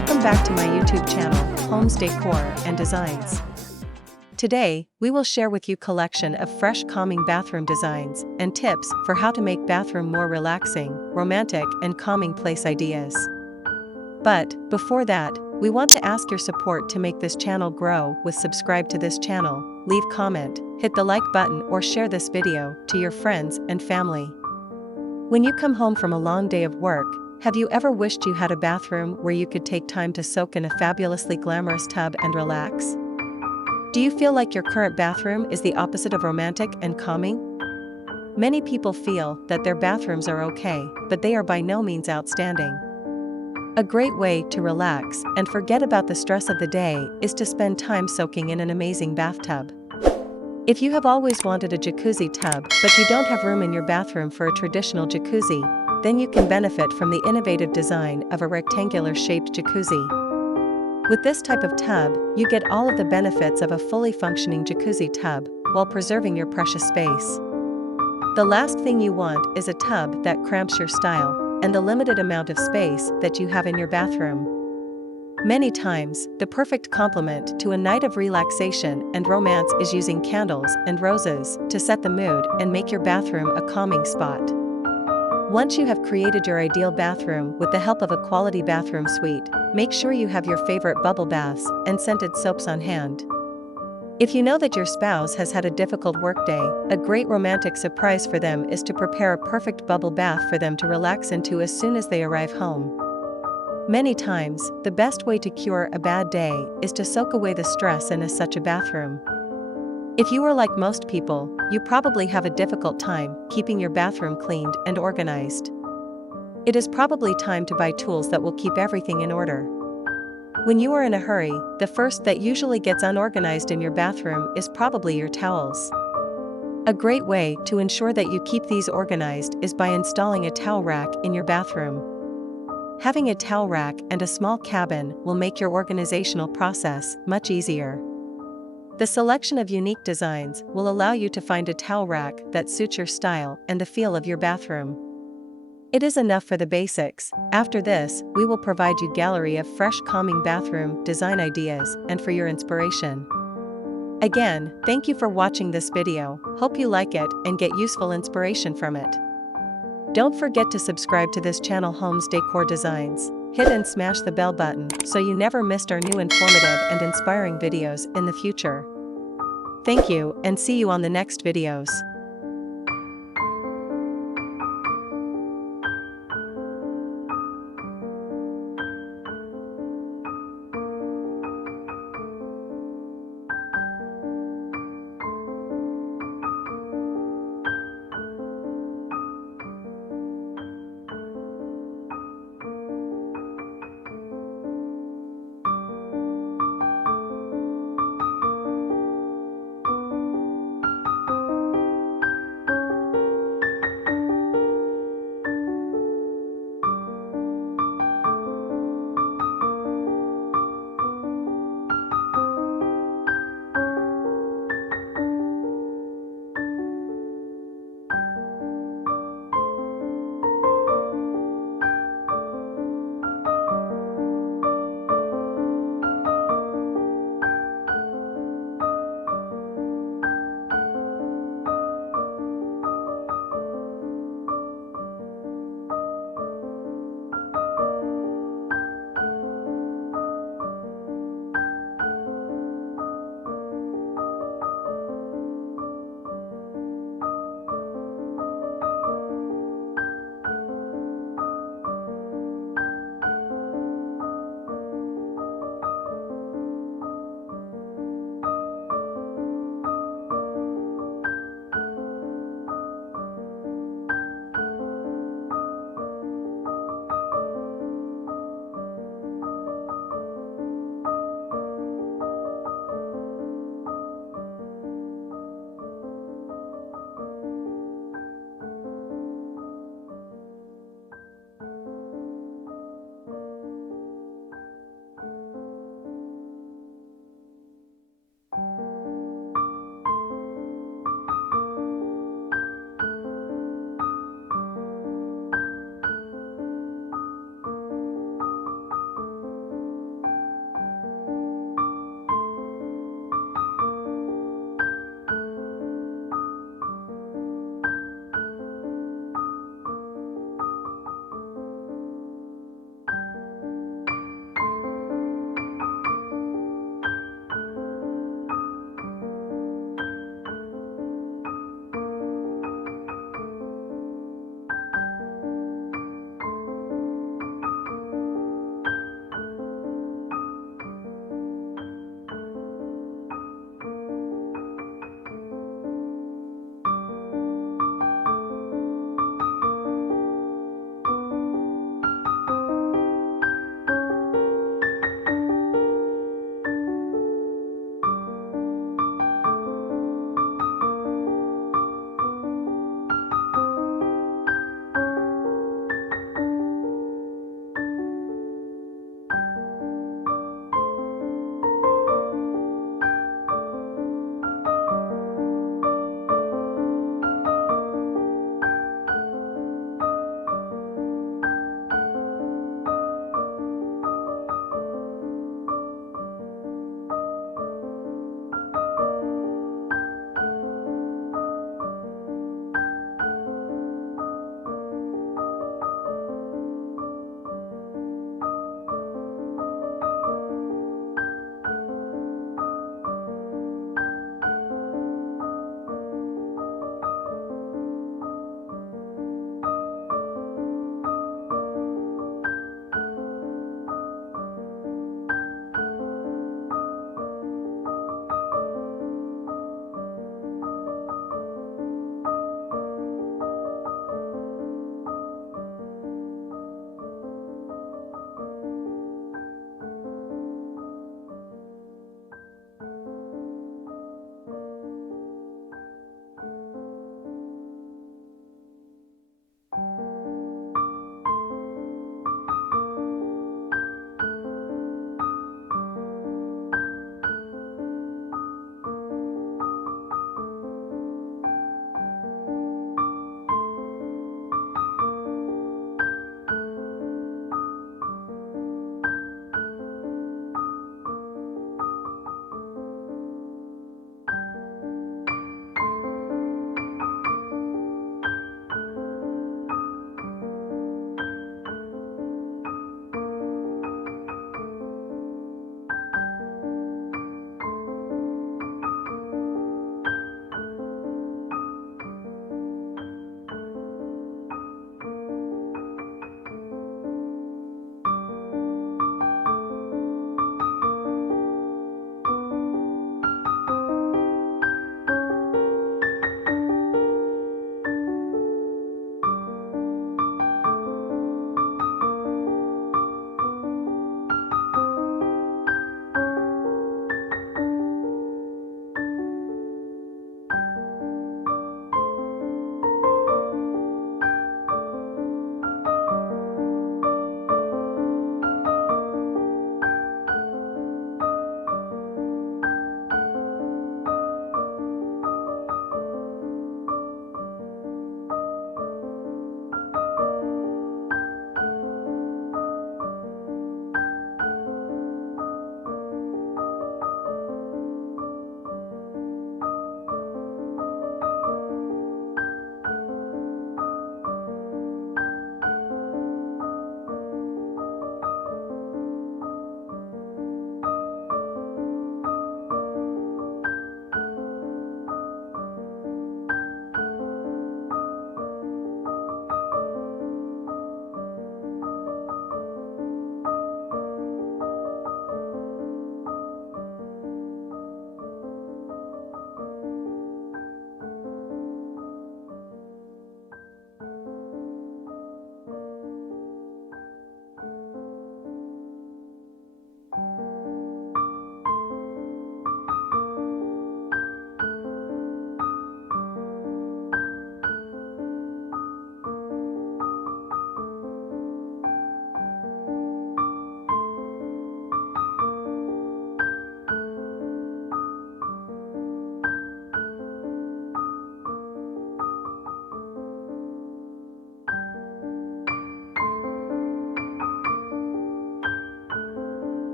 Welcome back to my YouTube channel, Homes Decor and Designs. Today, we will share with you collection of fresh calming bathroom designs and tips for how to make bathroom more relaxing, romantic and calming place ideas. But, before that, we want to ask your support to make this channel grow with subscribe to this channel, leave comment, hit the like button or share this video to your friends and family. When you come home from a long day of work, have you ever wished you had a bathroom where you could take time to soak in a fabulously glamorous tub and relax? Do you feel like your current bathroom is the opposite of romantic and calming? Many people feel that their bathrooms are okay, but they are by no means outstanding. A great way to relax and forget about the stress of the day is to spend time soaking in an amazing bathtub. If you have always wanted a jacuzzi tub but you don't have room in your bathroom for a traditional jacuzzi, then you can benefit from the innovative design of a rectangular-shaped jacuzzi. With this type of tub, you get all of the benefits of a fully functioning jacuzzi tub while preserving your precious space. The last thing you want is a tub that cramps your style and the limited amount of space that you have in your bathroom. Many times, the perfect complement to a night of relaxation and romance is using candles and roses to set the mood and make your bathroom a calming spot. Once you have created your ideal bathroom with the help of a quality bathroom suite, make sure you have your favorite bubble baths and scented soaps on hand. If you know that your spouse has had a difficult workday, a great romantic surprise for them is to prepare a perfect bubble bath for them to relax into as soon as they arrive home. Many times, the best way to cure a bad day is to soak away the stress in such a bathroom. If you are like most people, you probably have a difficult time keeping your bathroom cleaned and organized. It is probably time to buy tools that will keep everything in order. When you are in a hurry, the first that usually gets unorganized in your bathroom is probably your towels. A great way to ensure that you keep these organized is by installing a towel rack in your bathroom. Having a towel rack and a small cabin will make your organizational process much easier. The selection of unique designs will allow you to find a towel rack that suits your style and the feel of your bathroom. It is enough for the basics. After this, we will provide you a gallery of fresh calming bathroom design ideas and for your inspiration. Again, thank you for watching this video. Hope you like it and get useful inspiration from it. Don't forget to subscribe to this channel Homes Decor Designs. Hit and smash the bell button so you never missed our new informative and inspiring videos in the future. Thank you and see you on the next videos.